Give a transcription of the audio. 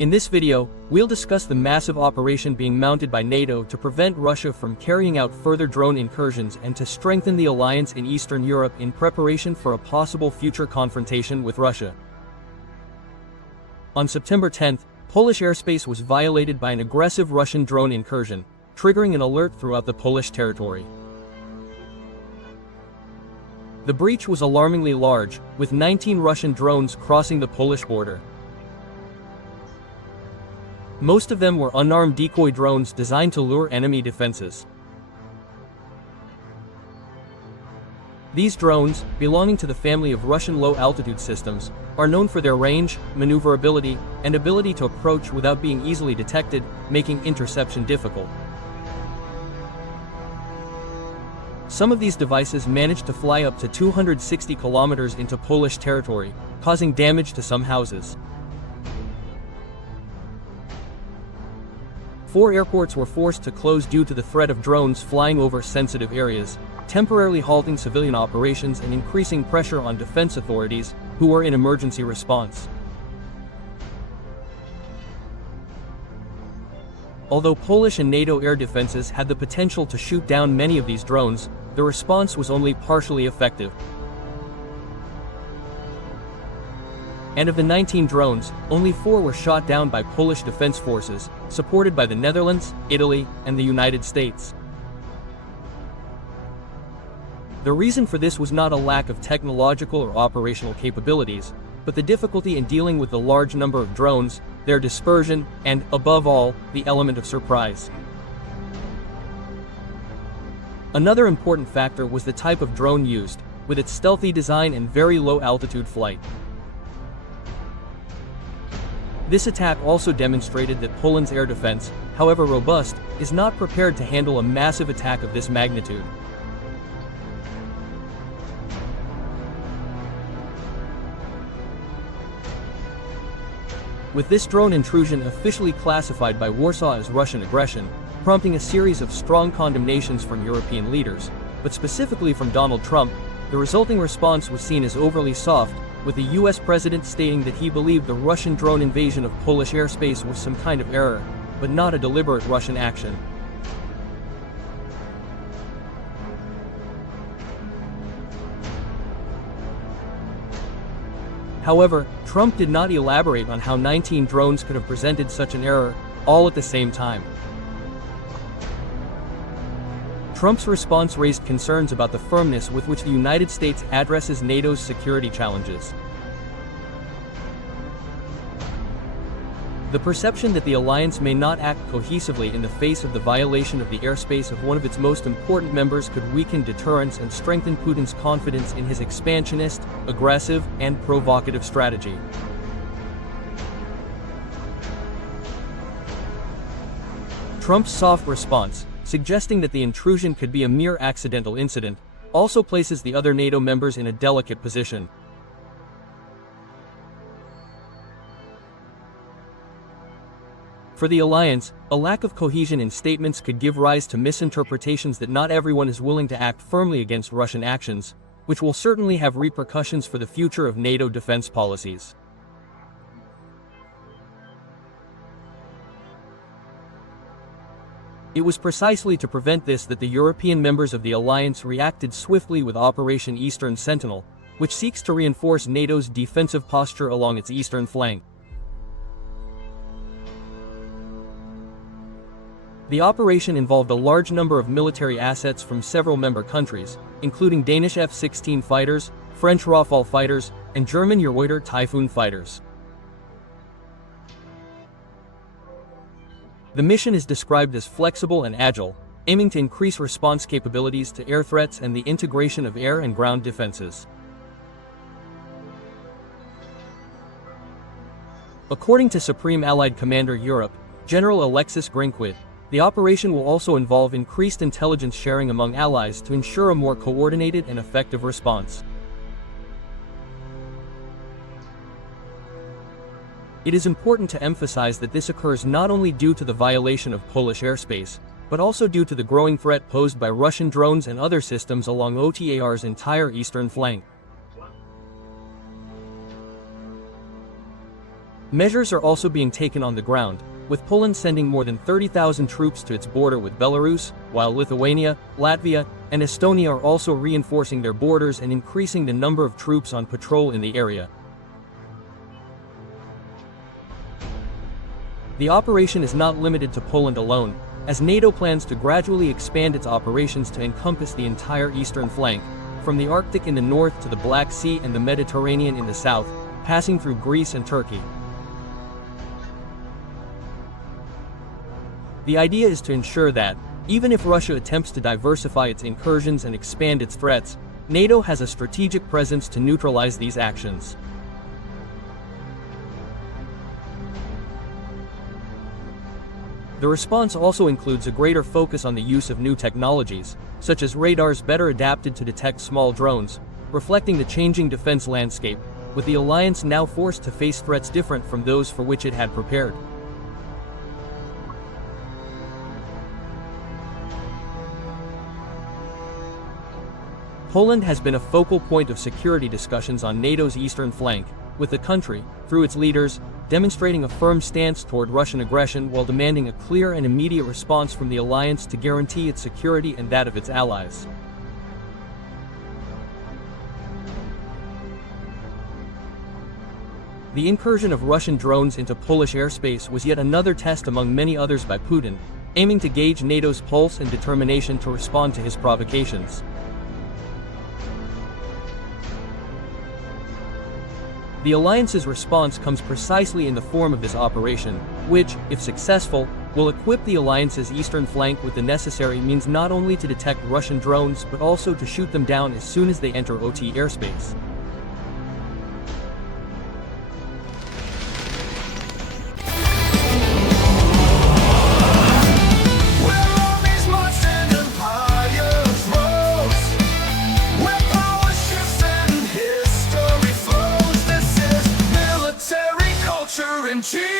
In this video, we'll discuss the massive operation being mounted by NATO to prevent Russia from carrying out further drone incursions and to strengthen the alliance in Eastern Europe in preparation for a possible future confrontation with Russia. On September 10th, Polish airspace was violated by an aggressive Russian drone incursion, triggering an alert throughout the Polish territory. The breach was alarmingly large, with 19 Russian drones crossing the Polish border. Most of them were unarmed decoy drones designed to lure enemy defenses. These drones, belonging to the family of Russian low-altitude systems, are known for their range, maneuverability, and ability to approach without being easily detected, making interception difficult. Some of these devices managed to fly up to 260 kilometers into Polish territory, causing damage to some houses. 4 airports were forced to close due to the threat of drones flying over sensitive areas, temporarily halting civilian operations and increasing pressure on defense authorities, who were in emergency response. Although Polish and NATO air defenses had the potential to shoot down many of these drones, the response was only partially effective. And of the 19 drones, only 4 were shot down by Polish defense forces, supported by the Netherlands, Italy, and the United States. The reason for this was not a lack of technological or operational capabilities, but the difficulty in dealing with the large number of drones, their dispersion, and, above all, the element of surprise. Another important factor was the type of drone used, with its stealthy design and very low-altitude flight. This attack also demonstrated that Poland's air defense, however robust, is not prepared to handle a massive attack of this magnitude. With this drone intrusion officially classified by Warsaw as Russian aggression, prompting a series of strong condemnations from European leaders, but specifically from Donald Trump, the resulting response was seen as overly soft, with the US president stating that he believed the Russian drone invasion of Polish airspace was some kind of error, but not a deliberate Russian action. However, Trump did not elaborate on how 19 drones could have presented such an error, all at the same time. Trump's response raised concerns about the firmness with which the United States addresses NATO's security challenges. The perception that the alliance may not act cohesively in the face of the violation of the airspace of one of its most important members could weaken deterrence and strengthen Putin's confidence in his expansionist, aggressive, and provocative strategy. Trump's soft response, suggesting that the intrusion could be a mere accidental incident, also places the other NATO members in a delicate position. For the alliance, a lack of cohesion in statements could give rise to misinterpretations that not everyone is willing to act firmly against Russian actions, which will certainly have repercussions for the future of NATO defense policies. It was precisely to prevent this that the European members of the alliance reacted swiftly with Operation Eastern Sentinel, which seeks to reinforce NATO's defensive posture along its eastern flank. The operation involved a large number of military assets from several member countries, including Danish F-16 fighters, French Rafale fighters, and German Eurofighter Typhoon fighters. The mission is described as flexible and agile, aiming to increase response capabilities to air threats and the integration of air and ground defenses. According to Supreme Allied Commander Europe, General Alexis Grinquit, the operation will also involve increased intelligence sharing among allies to ensure a more coordinated and effective response. It is important to emphasize that this occurs not only due to the violation of Polish airspace, but also due to the growing threat posed by Russian drones and other systems along OTAR's entire eastern flank. Measures are also being taken on the ground, with Poland sending more than 30,000 troops to its border with Belarus, while Lithuania, Latvia, and Estonia are also reinforcing their borders and increasing the number of troops on patrol in the area. The operation is not limited to Poland alone, as NATO plans to gradually expand its operations to encompass the entire eastern flank, from the Arctic in the north to the Black Sea and the Mediterranean in the south, passing through Greece and Turkey. The idea is to ensure that, even if Russia attempts to diversify its incursions and expand its threats, NATO has a strategic presence to neutralize these actions. The response also includes a greater focus on the use of new technologies, such as radars better adapted to detect small drones, reflecting the changing defense landscape, with the alliance now forced to face threats different from those for which it had prepared. Poland has been a focal point of security discussions on NATO's eastern flank, with the country, through its leaders, demonstrating a firm stance toward Russian aggression while demanding a clear and immediate response from the alliance to guarantee its security and that of its allies. The incursion of Russian drones into Polish airspace was yet another test among many others by Putin, aiming to gauge NATO's pulse and determination to respond to his provocations. The alliance's response comes precisely in the form of this operation, which, if successful, will equip the alliance's eastern flank with the necessary means not only to detect Russian drones but also to shoot them down as soon as they enter OT airspace. Cheese!